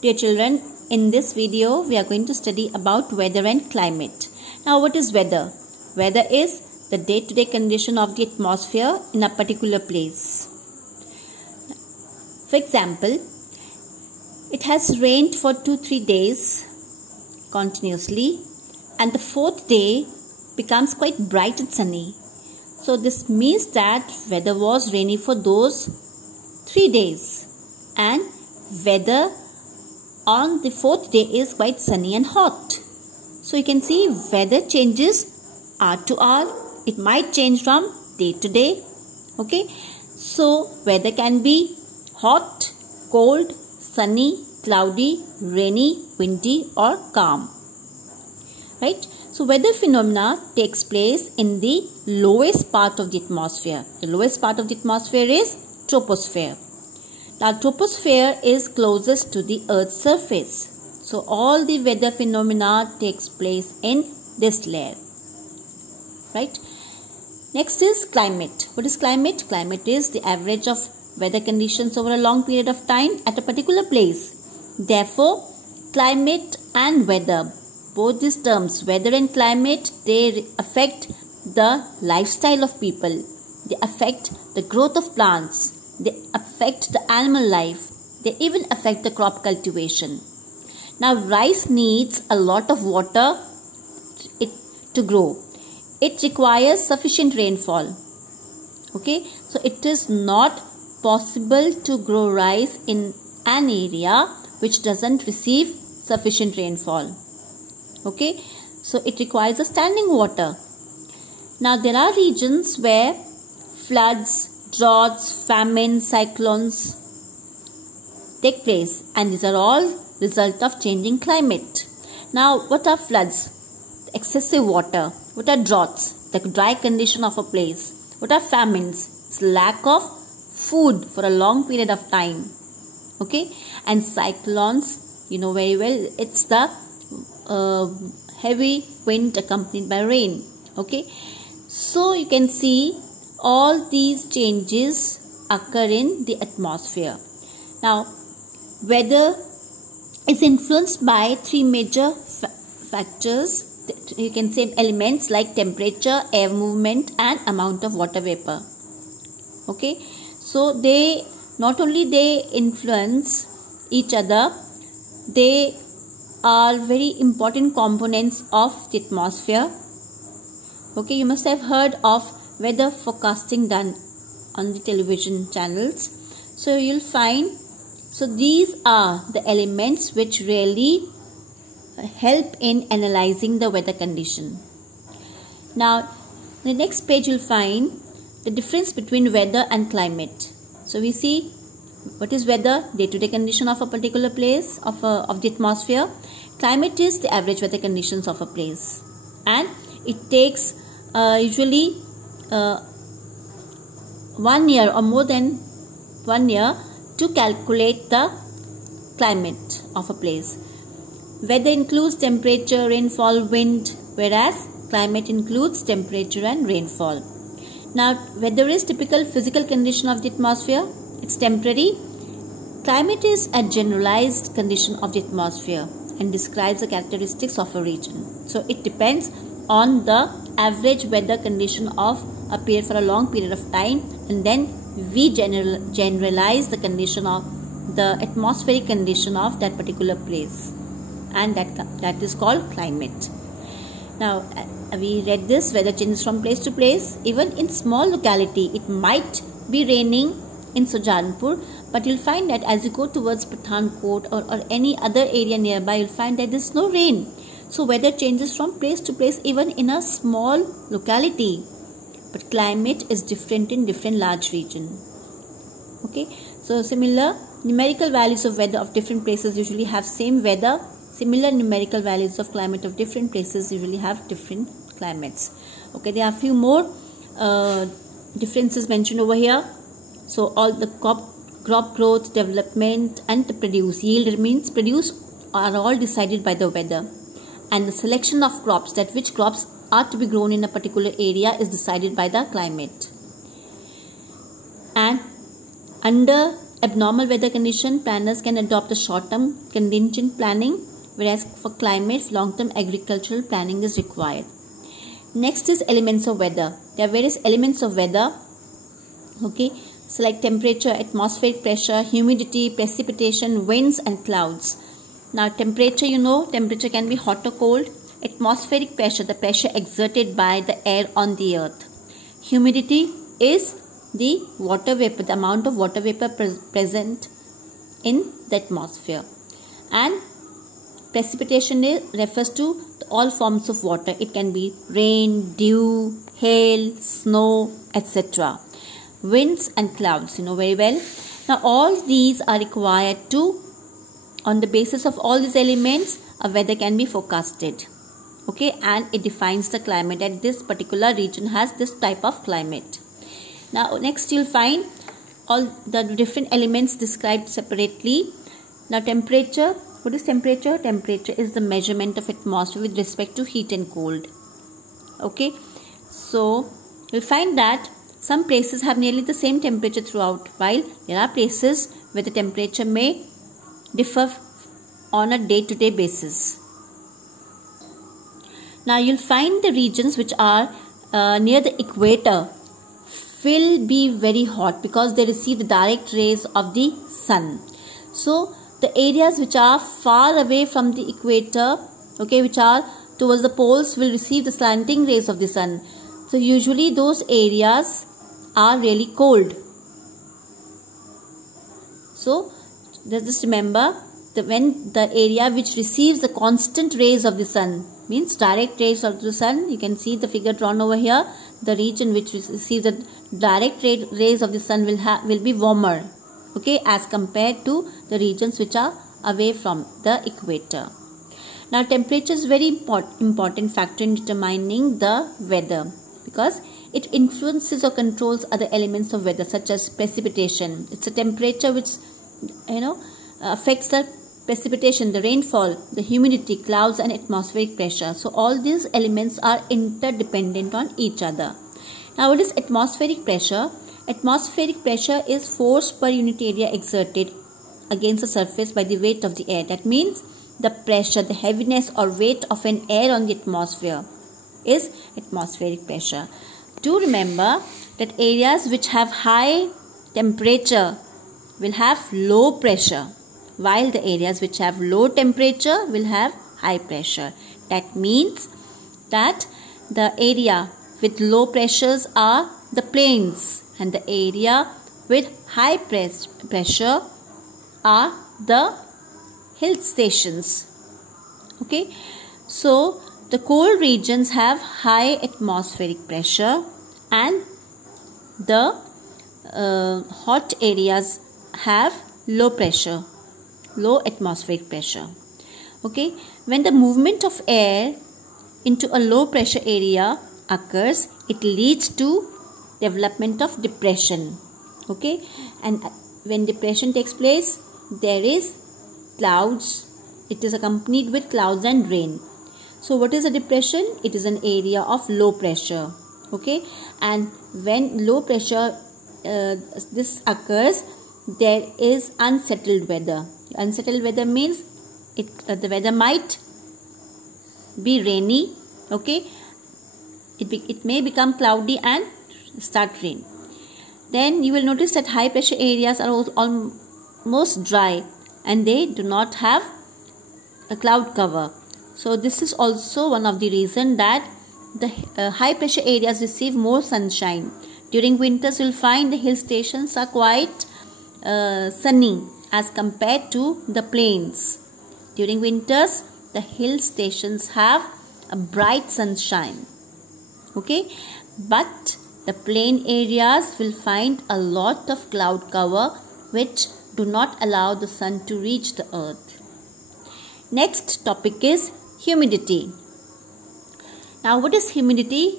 Dear children, in this video we are going to study about weather and climate. Now what is weather? Weather is the day-to-day condition of the atmosphere in a particular place. For example, it has rained for 2-3 days continuously and the fourth day becomes quite bright and sunny. So this means that weather was rainy for those 3 days and weather on the fourth day is quite sunny and hot. So you can see weather changes hour to hour. It might change from day to day. Okay. So weather can be hot, cold, sunny, cloudy, rainy, windy or calm. Right. So weather phenomena takes place in the lowest part of the atmosphere. The lowest part of the atmosphere is troposphere. Now troposphere is closest to the Earth's surface. So all the weather phenomena takes place in this layer. Right. Next is climate. What is climate? Climate is the average of weather conditions over a long period of time at a particular place. Therefore, climate and weather, both these terms, weather and climate, they affect the lifestyle of people. They affect the growth of plants. They affect the animal life. They even affect the crop cultivation. Now, rice needs a lot of water to grow. It requires sufficient rainfall. Okay, so it is not possible to grow rice in an area which doesn't receive sufficient rainfall. Okay, so it requires a standing water. Now, there are regions where floods, droughts, famine, cyclones take place and these are all result of changing climate. Now what are floods? Excessive water. What are droughts? The dry condition of a place. What are famines? It's lack of food for a long period of time. Okay, and cyclones, you know very well, it's the heavy wind accompanied by rain. Okay, so you can see all these changes occur in the atmosphere. Now, weather is influenced by three major factors. You can say elements like temperature, air movement and amount of water vapor. Okay, so they not only they influence each other, they are very important components of the atmosphere. Okay, you must have heard of weather forecasting done on the television channels. So you'll find, so these are the elements which really help in analyzing the weather condition. Now, on the next page you'll find the difference between weather and climate. So we see what is weather, day-to-day condition of a particular place of the atmosphere. Climate is the average weather conditions of a place, and it takes usually 1 year or more than 1 year to calculate the climate of a place. Weather includes temperature, rainfall, wind, whereas climate includes temperature and rainfall. Now, weather is typical physical condition of the atmosphere. It's temporary. Climate is a generalized condition of the atmosphere and describes the characteristics of a region. So, it depends on the average weather condition of a period for a long period of time, and then we generalize the condition of the atmospheric condition of that particular place, and that is called climate. Now we read this, weather changes from place to place. Even in small locality, it might be raining in Sujanpur, but you'll find that as you go towards Pathankot or any other area nearby, you'll find that there's no rain. So weather changes from place to place even in a small locality. But climate is different in different large region. Okay. So similar numerical values of weather of different places usually have same weather. Similar numerical values of climate of different places usually have different climates. Okay. There are a few more differences mentioned over here. So all the crop growth, development and the yield means produce are all decided by the weather. And the selection of crops, that which crops are to be grown in a particular area, is decided by the climate. And under abnormal weather condition, planners can adopt a short-term contingent planning, whereas for climate, long-term agricultural planning is required. Next is elements of weather. There are various elements of weather. Okay, so like temperature, atmospheric pressure, humidity, precipitation, winds and clouds. Now temperature, you know, temperature can be hot or cold. Atmospheric pressure, the pressure exerted by the air on the earth. Humidity is the water vapor, the amount of water vapor present in the atmosphere. And precipitation refers to all forms of water. It can be rain, dew, hail, snow, etc. Winds and clouds, you know very well. Now all these are required to, on the basis of all these elements, a weather can be forecasted. Okay, and it defines the climate, that this particular region has this type of climate. Now next you'll find all the different elements described separately. Now temperature. What is temperature? Temperature is the measurement of atmosphere with respect to heat and cold. Okay, so you'll find that some places have nearly the same temperature throughout, while there are places where the temperature may differ on a day-to-day basis. Now you'll find the regions which are near the equator will be very hot because they receive the direct rays of the sun. So the areas which are far away from the equator, okay, which are towards the poles, will receive the slanting rays of the sun. So usually those areas are really cold. So just remember that when the area which receives the constant rays of the sun, means direct rays of the sun, you can see the figure drawn over here, the region which receives the direct rays of the sun will be warmer, okay, as compared to the regions which are away from the equator. Now temperature is very important factor in determining the weather because it influences or controls other elements of weather such as precipitation. It's a temperature which, you know, affects the precipitation, the rainfall, the humidity, clouds and atmospheric pressure. So all these elements are interdependent on each other. Now what is atmospheric pressure? Atmospheric pressure is force per unit area exerted against the surface by the weight of the air. That means the pressure, the heaviness or weight of an air on the atmosphere is atmospheric pressure. Do remember that areas which have high temperature will have low pressure, while the areas which have low temperature will have high pressure. That means that the area with low pressures are the plains and the area with high pressure are the hill stations. Okay, so the cold regions have high atmospheric pressure and the hot areas have low pressure, low atmospheric pressure. Okay, when the movement of air into a low pressure area occurs, it leads to development of depression. Okay, and when depression takes place, there is clouds. It is accompanied with clouds and rain. So what is a depression? It is an area of low pressure. Okay, and when low pressure this occurs, there is unsettled weather. Unsettled weather means the weather might be rainy. Okay, it may become cloudy and start rain. Then you will notice that high pressure areas are almost dry and they do not have a cloud cover. So this is also one of the reasons that the high pressure areas receive more sunshine. During winters you will find the hill stations are quite sunny as compared to the plains. During winters the hill stations have a bright sunshine. Okay, but the plain areas will find a lot of cloud cover which do not allow the sun to reach the earth. Next topic is humidity. Now what is humidity?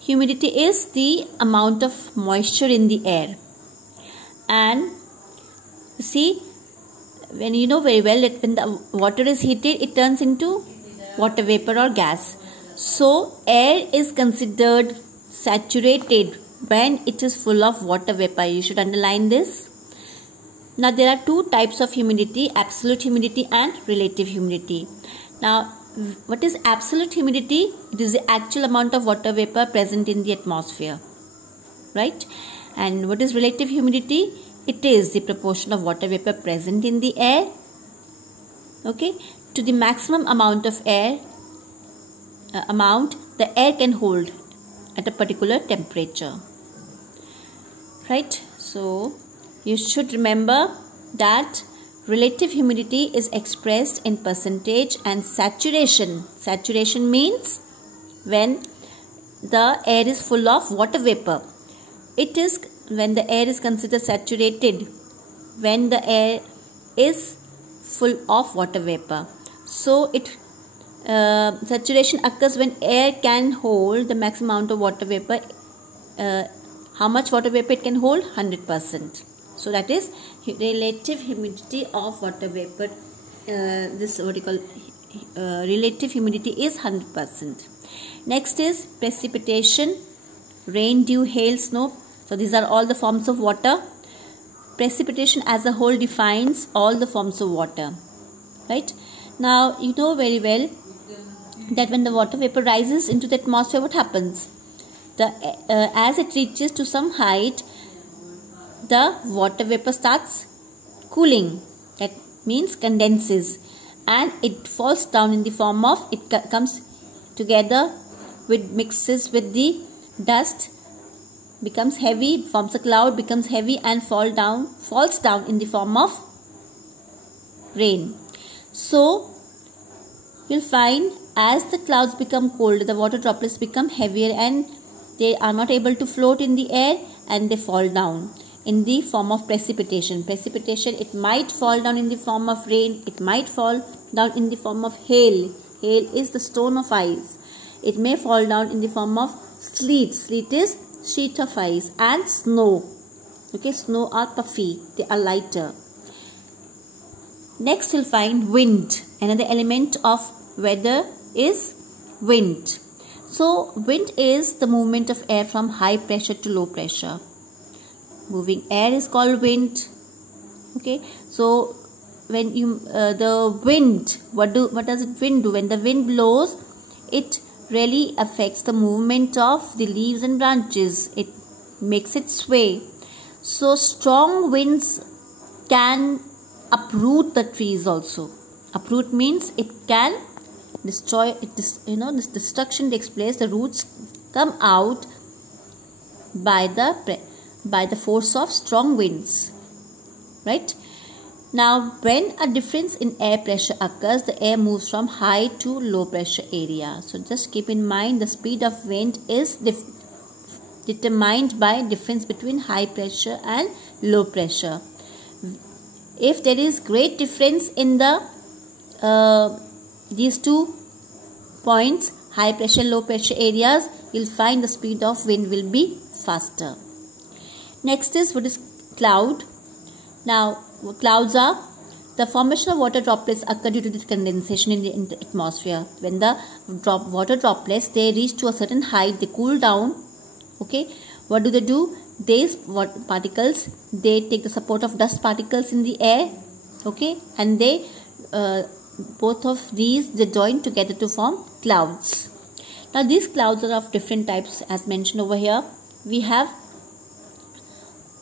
Humidity is the amount of moisture in the air. And you see, when you know very well that when the water is heated, it turns into water vapor or gas. So air is considered saturated when it is full of water vapor. You should underline this. Now there are two types of humidity, absolute humidity and relative humidity. Now what is absolute humidity? It is the actual amount of water vapor present in the atmosphere, right? And what is relative humidity? It is the proportion of water vapor present in the air, okay, to the maximum amount of air the air can hold at a particular temperature, right? So you should remember that relative humidity is expressed in percentage, and saturation. Saturation means when the air is full of water vapor. It is when the air is considered saturated, when the air is full of water vapor. So saturation occurs when air can hold the maximum amount of water vapor. How much water vapor it can hold? 100%. So that is relative humidity of water vapor. This what you call relative humidity is 100%. Next is precipitation, rain, dew, hail, snow. So these are all the forms of water. Precipitation as a whole defines all the forms of water, right? Now you know very well that when the water vapor rises into the atmosphere, what happens? As it reaches to some height, the water vapor starts cooling. That means condenses, and it falls down in the form of, it comes together with, mixes with the dust, becomes heavy, forms a cloud, becomes heavy, and falls down in the form of rain. So you'll find as the clouds become cold, the water droplets become heavier and they are not able to float in the air, and they fall down in the form of precipitation. Precipitation, it might fall down in the form of rain, it might fall down in the form of hail. Hail is the stone of ice. It may fall down in the form of sleet. Sleet is sheet of ice. And snow. Okay, snow are puffy, they are lighter. Next you'll find wind. Another element of weather is wind. So wind is the movement of air from high pressure to low pressure. Moving air is called wind. Okay, so when the wind, what does it wind do? When the wind blows, it really affects the movement of the leaves and branches. It makes it sway. So strong winds can uproot the trees also. Uproot means it can destroy. This destruction takes place. The roots come out by the force of strong winds, right? Now when a difference in air pressure occurs, the air moves from high to low pressure area. So just keep in mind, the speed of wind is determined by difference between high pressure and low pressure. If there is great difference in these 2 points, high pressure, low pressure areas, you'll find the speed of wind will be faster. Next is what is cloud. Now clouds are the formation of water droplets occur due to the condensation in the atmosphere. When the water droplets, they reach to a certain height, they cool down. Okay, what do? These particles, they take the support of dust particles in the air. Okay, and they both of these, they join together to form clouds. Now these clouds are of different types as mentioned over here. We have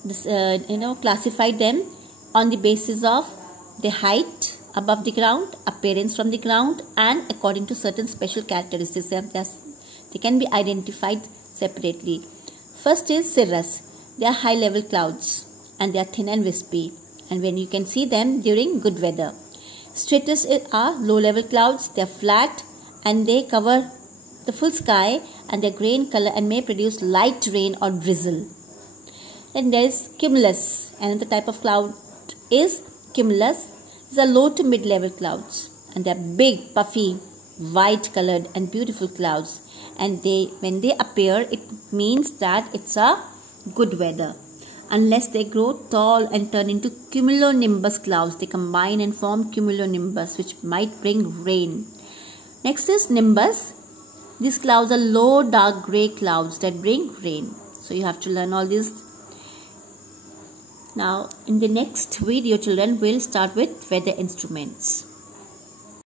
this, classified them on the basis of the height above the ground, appearance from the ground, and according to certain special characteristics. They can be identified separately. First is cirrus. They are high level clouds and they are thin and wispy, and when you can see them during good weather. Stratus are low level clouds. They are flat and they cover the full sky, and they are grey in color and may produce light rain or drizzle. Then there is cumulus. Another type of cloud is cumulus. These are low to mid level clouds, and they are big, puffy, white colored and beautiful clouds, and when they appear, it means that it's a good weather. Unless they grow tall and turn into cumulonimbus clouds, they combine and form cumulonimbus, which might bring rain. Next is nimbus. These clouds are low dark grey clouds that bring rain. So you have to learn all these. Now in the next video children, we'll start with weather instruments.